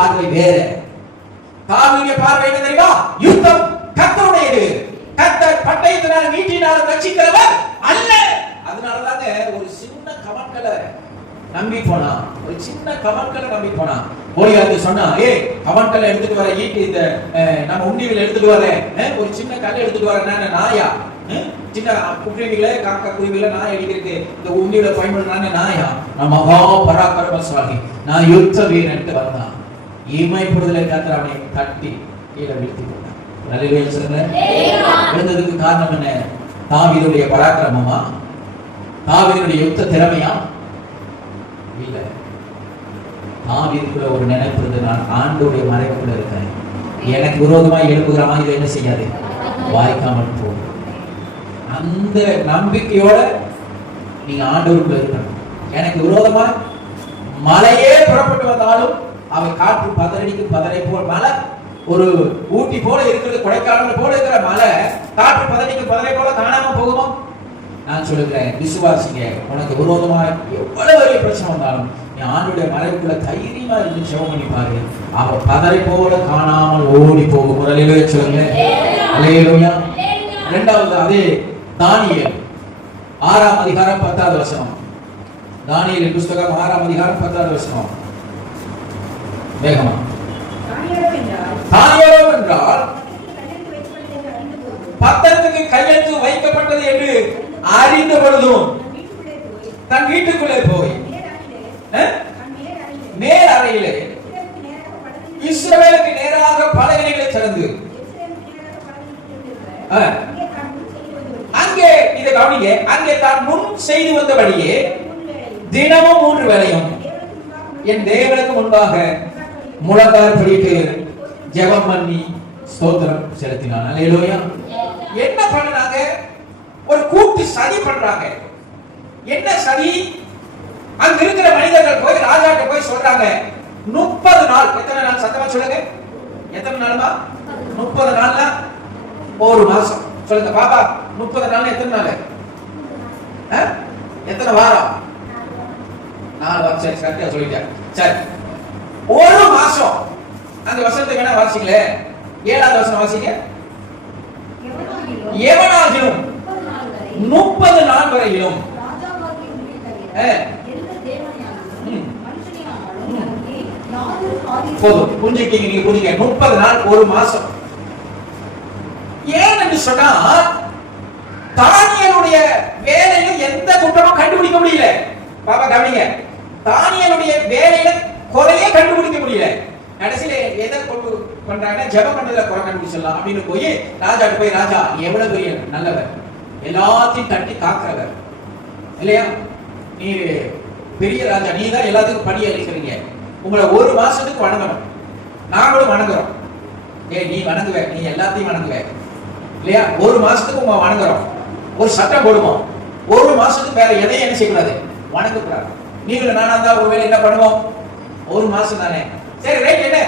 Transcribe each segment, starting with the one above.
பார்வை வேற. தாவீதுடைய பார்வை என்ன தெரியுமா? யுத்தம் கத்தருடையது கர்த்தர் பட்டயத்தினால் நீட்டினால் ரட்சிக்கிறவர் அல்ல. அதனாலதாங்க ஒரு சின்ன கமக்கலை நம்பி போனா ஒரு சின்ன கமக்கலை நம்பி போனா கோலியாத்து சொன்னா ஏய் கமக்கலை எடுத்துட்டு வர ஈட்டி இந்த அஹ், நம்ம உண்டிவில் எடுத்துட்டு வரேன். ஒரு சின்ன கல் எடுத்துட்டு வரேன் நான் நாயா? சின்ன குருவிகளை காக்கா குருவிகளை நாய் அடிக்கிறதுக்கு இந்த உண்டியில பயன்படுறாங்க நாயா? நான் மகா பராக்கிரமசாலி. நான் யுத்த வீரன்ட்டு வந்தான். இமைப்படுதலை காத்திர அவனை தட்டி கீழே வீழ்த்தி போட்டான் விழுந்ததுக்கு காரணம் என்ன? தாவிதனுடைய பராக்கிரமமா? தாவிதனுடைய யுத்த திறமையா? இல்ல. தாவிதுக்குள்ள ஒரு நினைப்பு இருந்து நான் ஆண்டோடைய மறைவுக்குள்ள இருக்கேன். எனக்கு விரோதமா எழுப்புகிற மாதிரி இதை என்ன செய்யாது? வாய்க்காமல் போகும் அந்த நம்பிக்கையோட நீங்க ஆண்டவருக்குள்ள இருக்கணும். எனக்கு விரோதமா மலையே புறப்பட்டு வந்தாலும் அவன் காற்று பதறடிக்கு பதறை போல் மலை ஒரு ஊட்டி போல இருக்கிறது கொடைக்கானல் போல இருக்கிற மலை காற்று பதறிக்கு பதறை போல காணாம போகுமா? நான் சொல்லுகிறேன் விசுவாசிங்க உனக்கு விரோதமா எவ்வளவு பெரிய பிரச்சனை வந்தாலும் நீ ஆண்டுடைய மறைவுக்குள்ள தைரியமா இருந்து ஜெபம் பண்ணி பாரு. அவ பதறை போல காணாமல் ஓடி போகும். ஒரு சொல்லுங்க. அலையிலுயா இரண்டாவது அதே தானியல். ஆறாம் அதிகாரம் பத்தாவது வசனம். தானியலின் புஸ்தகம் ஆறாம் அதிகாரம் பத்தாவது வசனம். வேகமா தானியேலோ என்றால், பட்டணத்துக்கு கையெழுத்து வைக்கப்பட்டது என்று அறிந்த பொழுதும் தன் வீட்டுக்குள்ளே போய், மேல் அறையிலே இஸ்ரவேலுக்கு நேராக பலகைகளை திறந்து. அங்கே இதை கவனிங்க அங்கே தான் முன் செய்து வந்தபடியே தினமும் மூன்று வேளையும் என் தேவனுக்கு முன்பாக முழங்கால் படிட்டு ஜெபம் பண்ணி ஸ்தோத்திரம் செலுத்தினான். அல்லேலூயா என்ன பண்ணாங்க ஒரு கூட்டு சதி பண்றாங்க என்ன சதி? அங்க இருக்கிற மனிதர்கள் போய் ராஜாட்ட போய் சொல்றாங்க முப்பது நாள். எத்தனை நாள்? சத்தமா சொல்லுங்க. எத்தனை நாளுமா? முப்பது நாள்ல ஒரு மாசம். சொல்லுங்க பாப்பா முப்பது நாள் எத்தனை நாள்? எத்தனை வாரம்? நாலு வாரம். சரி கரெக்டா சொல்லிட்டேன். சரி. ஒரு மாசம். அந்த வசனத்தை வேணா வாசிங்களே. ஏழாவது வசனம் வாசிங்க. எவனாகிலும் முப்பது நாள் வரையிலும். போதும். புரிஞ்சுக்கிங்க நீங்க புரிஞ்சுங்க முப்பது நாள் ஒரு மாசம். ஏன் என்று சொன்னா ஜெபம் பண்றதுல குறை கண்டுபிடிச்சிடலாம். அப்படின்னு போய் ராஜா போய் ராஜா நீ எவ்வளவு பெரிய நல்லவர்? எல்லாத்தையும் தட்டி காக்குறவர் இல்லையா? நீ பெரிய ராஜா நீ தான் எல்லாத்துக்கும் பணி அளிக்கிறீங்க உங்களை ஒரு மாசத்துக்கு வணங்கணும். நாங்களும் வணங்குறோம். ஏய் நீ வணங்குவ நீ எல்லாத்தையும் வணங்குவ. இல்லையா? ஒரு மாசத்துக்கு உங்க வணங்குறோம். ஒரு சட்டம் போடுவோம். ஒரு மாசத்துக்கு வேற எதையும் என்ன செய்யக்கூடாது? வணங்கக்கூடாது. நீங்களும் நானா இருந்தா ஒருவேளை என்ன பண்ணுவோம்? ஒரு மாசம் தானே. சரி ரைட் என்ன?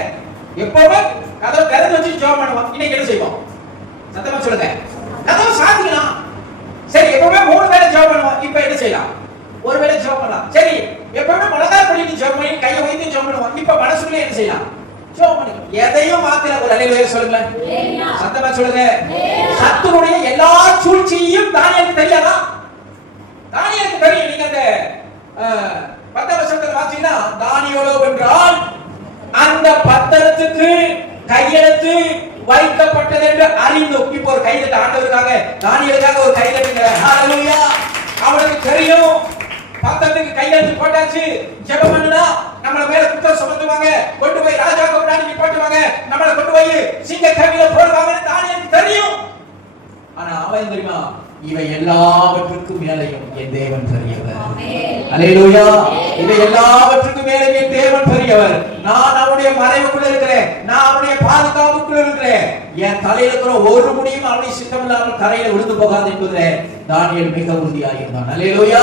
எப்பவுமே கதவை திறந்து வச்சு ஜோம் பண்ணுவோம் இன்னைக்கு என்ன செய்வோம்? சத்தமா சொல்லுங்க. கதவை சாத்திக்கலாம். சரி எப்பவுமே மூணு வேளை ஜெபம் பண்ணுவோம். இப்ப என்ன செய்யலாம்? ஒரு வேளை ஜெபம் பண்ணலாம். சரி எப்பவுமே முழங்கால் பண்ணிட்டு ஜெபம் பண்ணி கையை வைத்து ஜெபம் பண்ணுவோம். இப்ப மனசுக்குள்ளே என்ன செய்யலாம்? ஜெபம் பண்ணிக்கலாம் எதையும் மாத்திர ஒரு அலையில சொல்லுங்களேன் சத்தமா சொல்லுங்க. சத்துருடைய எல்லா சூழ்ச்சியையும் தானியலுக்கு தெரியாதா? தானியலுக்கு தெரியும். நீங்க அந்த பத்தாம் வருஷத்துல வாசிங்கன்னா தானியோலோ என்றால் அந்த பத்திரத்துக்கு கையெழுத்து வைக்கப்பட்டது என்று அறிந்து இப்போ ஒரு கைதட்டு ஆண்டவருக்காக தானியலுக்காக ஒரு கைதட்டுங்க ஹalleluya. அவனுக்கு தெரியும். பத்திரத்துக்கு கையெழுத்து போட்டாச்சு. ஜெபம் பண்ணுனா நம்மள மேல குற்றம் சுமத்துவாங்க. கொண்டு போய் ராஜாவுக்கு முன்னாடி நிப்பாட்டுவாங்க. நம்மள கொண்டு போய் சிங்க கவியில போடுவாங்கன்னு தானியலுக்கு தெரியும். ஆனா அவன் தெரியுமா? இவை எல்லாவற்றுக்கும் மேலையும் என் தேவன் பெரியவர் அல்லேலூயா இவை எல்லாவற்றுக்கும் மேலே என் தேவன் நான் அவனுடைய மறைவுக்குள்ள இருக்கிறேன். நான் அவனுடைய பாதுகாப்புக்குள்ள இருக்கிறேன். என் தலையில இருக்கிற ஒரு முடியும் அவருடைய சித்தம் இல்லாமல் தரையில விழுந்து போகாது என்பதிலே தானியல் மிக உறுதியாக இருந்தான் அல்லேலூயா.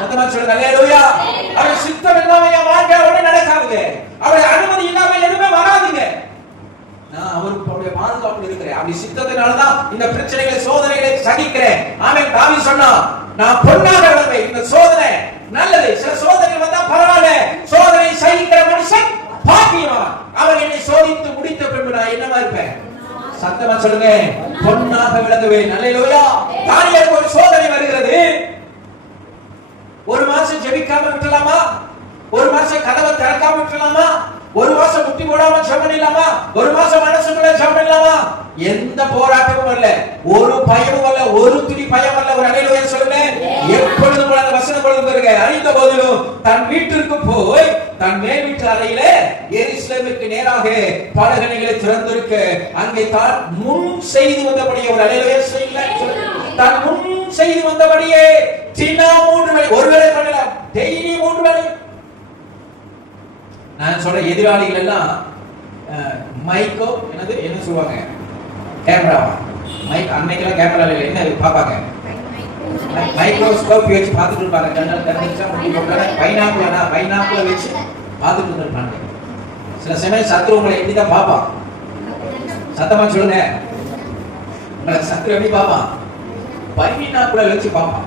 சத்தமா சொல்லுங்க. அல்லேலூயா. அவன் சித்தம் இல்லாம என் வாழ்க்கை உடனே நடக்காதுங்க அவருடைய அனுமதி இல்லாம எதுவுமே வராதுங்க. நான் அவருக்கு அவருடைய பாதுகாப்பு இருக்கிறேன். அப்படி சித்தத்தினாலதான் இந்த பிரச்சனைகளை சோதனைகளை சகிக்கிறேன். ஆமே தாவி சொன்னா நான் பொன்னாக இந்த சோதனை நல்லது. சில சோதனை அவர் என்னை சோதித்து முடித்த பின்பு நான் என்னவா இருப்பேன்? சத்தமா சொல்லுங்க. பொன்னாக விளங்குவேன். அல்லையா தானியலுக்கு ஒரு சோதனை வருகிறது. ஒரு மாசம் ஜெபிக்காம விட்டலாமா? ஒரு மாசம் கதவை திறக்காம விட்டலாமா? ஒரு மாசம் முட்டி போடாம ஜெபம் இல்லாமா ஒரு மாசம் மனசுக்குள்ள ஜெபம் இல்லாமா எந்த போராட்டமும் அல்ல ஒரு பயமும் அல்ல ஒரு துளி பயம் அல்ல. ஒரு அடையில சொல்லுங்க. எப்பொழுது போல அந்த வசனம் பொழுது வருக அறிந்த போதிலும் தன் வீட்டிற்கு போய் தன் மேல் வீட்டு அறையில எருசலேமுக்கு நேராக பலகணிகளை திறந்திருக்க அங்கே தான் முன் செய்து வந்தபடியே ஒரு அடையில செய்யல தான் முன் செய்து வந்தபடியே சின்ன மூன்று மணி ஒருவேளை பண்ணலாம் டெய்லி மூன்று மணி. நான் சொல்ற எதிராளிகள் எல்லாம் அஹ், மைக்கோ என்னது என்ன சொல்லுவாங்க? கேமராவா மைக் அன்னைக்கெல்லாம் கேமரா இல்லை என்ன பார்ப்பாங்க? மைக்ரோஸ்கோப் வச்சு பார்த்துட்டு இருப்பாங்க. கண்ணால் கண்ணிச்சா முடி போட்டாங்க பைனாக்குலனா பைனாக்குல வச்சு பார்த்துட்டு இருப்பாங்க. சில சமயம் சத்ரு உங்களை எப்படி தான் பார்ப்பான்? சத்தமா சொல்லுங்க. உங்களை சத்ரு எப்படி பார்ப்பான்? பைனாக்குல வச்சு பார்ப்பான்.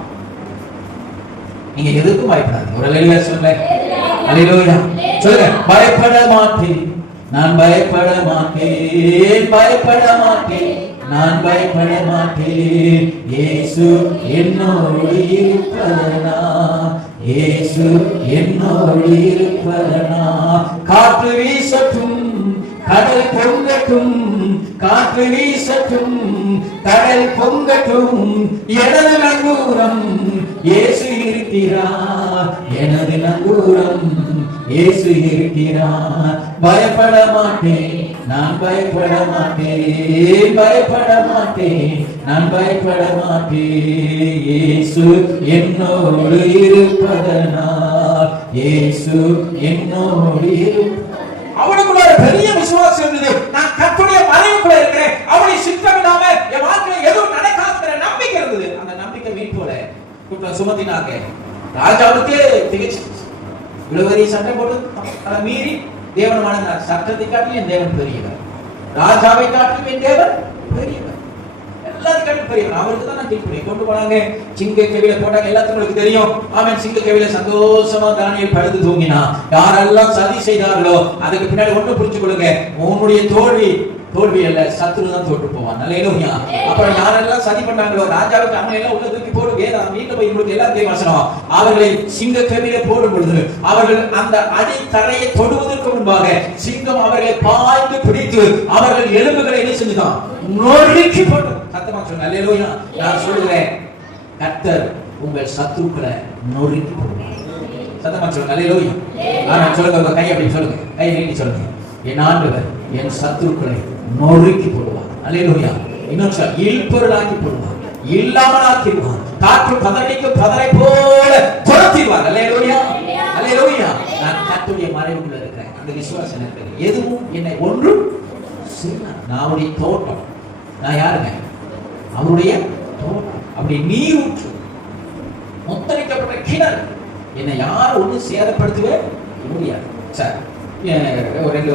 நீங்க எதுக்கும் பயப்படாது ஒரு அலையில சொல்லுங்க சொல்லுங்க பயப்பட மாட்டேன். நான் பயப்பட மாட்டேன். பயப்பட மாட்டேன். நான் பயப்பட மாட்டேன். இயேசு என்னோடு இருப்பதனா? இயேசு என்னோடு இருப்பதனா? காற்று வீசட்டும் கடல் பொங்கட்டும் காற்று வீசட்டும் கடல் பொங்கட்டும் எனது நங்கூரம் இயேசு இருக்கிறார் எனது நங்கூரம் இயேசு இருக்கிறார். பயப்பட மாட்டேன். நான் பயப்பட மாட்டேன். பயப்பட மாட்டேன். நான் பயப்பட மாட்டேன். இயேசு என்னோடு இருப்பதனால். இயேசு என்னோடு இருப்ப அவனுக்குள்ள பெரிய விசுவாசம் இருந்தது. நான் கத்துடைய மறைவுக்குள்ள இருக்கிறேன். அவனை சித்தம் இல்லாம என் வாழ்க்கையில எதுவும் நடக்காதுங்கிற நம்பிக்கை இருந்தது அந்த நம்பிக்கை வீண் போல குற்றம் சுமத்தினாங்க ராஜாவுக்கு திகச்சு இவ்வளவு பெரிய சண்டை போட்டு அதை மீறி தேவன் வணங்கினார் சட்டத்தை காட்டிலும் என் தேவன் பெரியவர் ராஜாவை காட்டிலும் என் தேவன் பெரியவர் எல்லாத்துக்கும் பெரியவர் அவருக்கு தான் நான் கீழ்ப்படியை கொண்டு போனாங்க சிங்க கவியில போட்டாங்க எல்லாத்துக்கும் தெரியும் ஆமென் சிங்க கவியில சந்தோஷமா தானியல் படுத்து தூங்கினா யாரெல்லாம் சதி செய்தார்களோ அதுக்கு பின்னாடி ஒன்று புரிஞ்சு கொள்ளுங்க உன்னுடைய தோல்வி தோல்வி அல்ல சத்துரு தான் தோற்று போவான் நல்ல அப்புறம் யாரெல்லாம் சதி பண்ணாங்களோ ராஜாவுக்கு அவங்க எல்லாம் உள்ளது தூக்கி போடு வேதம் வீட்டுல போய் உங்களுக்கு எல்லாத்தையும் வசனம் அவர்களை சிங்க கவியில போடும் பொழுது அவர்கள் அந்த அடி தரையை தொடுவதற்கு முன்பாக சிங்கம் அவர்களை பாய்ந்து பிடித்து அவர்கள் எலும்புகளை என்ன செஞ்சுதான் நொறுக்கி போட்டு சத்தமா சொன்ன நான் சொல்லுகிறேன் கர்த்தர் உங்கள் சத்துருக்களை நொறுக்கி போடுவார் சத்தமா சொல்லுங்க. அல்லேலூயா. ஆனா சொல்லுங்க உங்க கை அப்படி சொல்லுங்க. கை நீட்டி சொல்லுங்க. என் ஆண்டவர் என் சத்துருக்களை நொறுக்கி போடுவார். அல்லேலூயா. இன்னொரு சொல் இல்பொருளாக்கி போடுவார். இல்லாமல் ஆக்கிடுவார் காற்று பதனைக்கு பதரை போல துரத்திடுவார் அல்லேலூயா. அல்லேலூயா. நான் கர்த்தருடைய மறைவுக்குள்ள இருக்கிறேன். அந்த விசுவாசம் இருக்கிறது. எதுவும் என்னை ஒன்றும் அவருடைய தோட்டம். நான் யாருங்க? அவருடைய தோட்டம். அப்படி நீர் ஊற்று முத்தரிக்கப்பட்ட கிணறு. என்னை யாரும் ஒன்றும் சேதப்படுத்தவே முடியாது. சார் ஒரு ரெண்டு